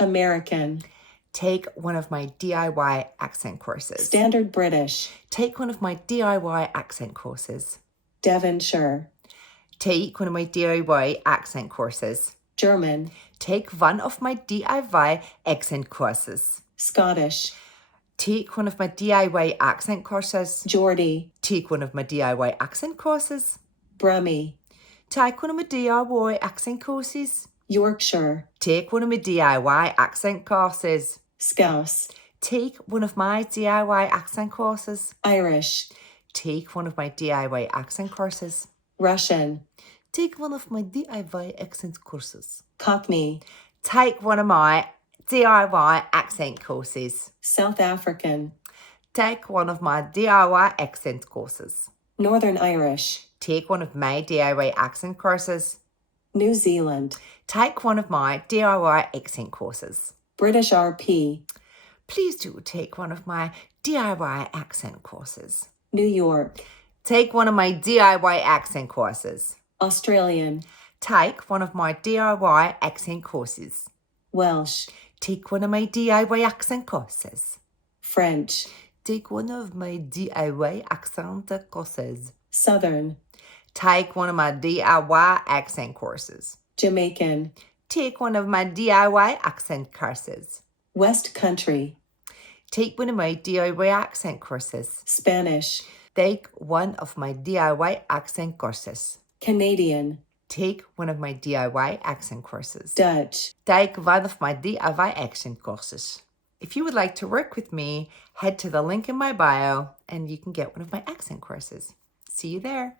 American. Take one of my DIY accent courses. Standard British. Take one of my DIY accent courses. Devonshire. Take one of my DIY accent courses. German. Take one of my DIY accent courses. Scottish. Take one of my DIY accent courses. Geordie. Take one of my DIY accent courses. Brummie. Take one of my DIY accent courses. Yorkshire. Take one of my DIY accent courses. Scouse. Take one of my DIY accent courses. Irish. Take one of my DIY accent courses. Russian. Take one of my DIY accent courses. Cockney. Take one of my DIY accent courses. South African. Take one of my DIY accent courses. Northern Irish. Take one of my DIY accent courses. New Zealand. Take one of my DIY accent courses. British RP. Please do take one of my DIY accent courses. New York. Take one of my DIY accent courses. Australian. Take one of my DIY accent courses. Welsh. Take one of my DIY accent courses. French. Take one of my DIY accent courses. Southern. Take one of my DIY accent courses. Jamaican. Take one of my DIY accent courses. West Country. Take one of my DIY accent courses. Spanish. Take one of my DIY accent courses. Canadian. Take one of my DIY accent courses. Dutch. Take one of my DIY accent courses. If you would like to work with me, head to the link in my bio and you can get one of my accent courses. See you there.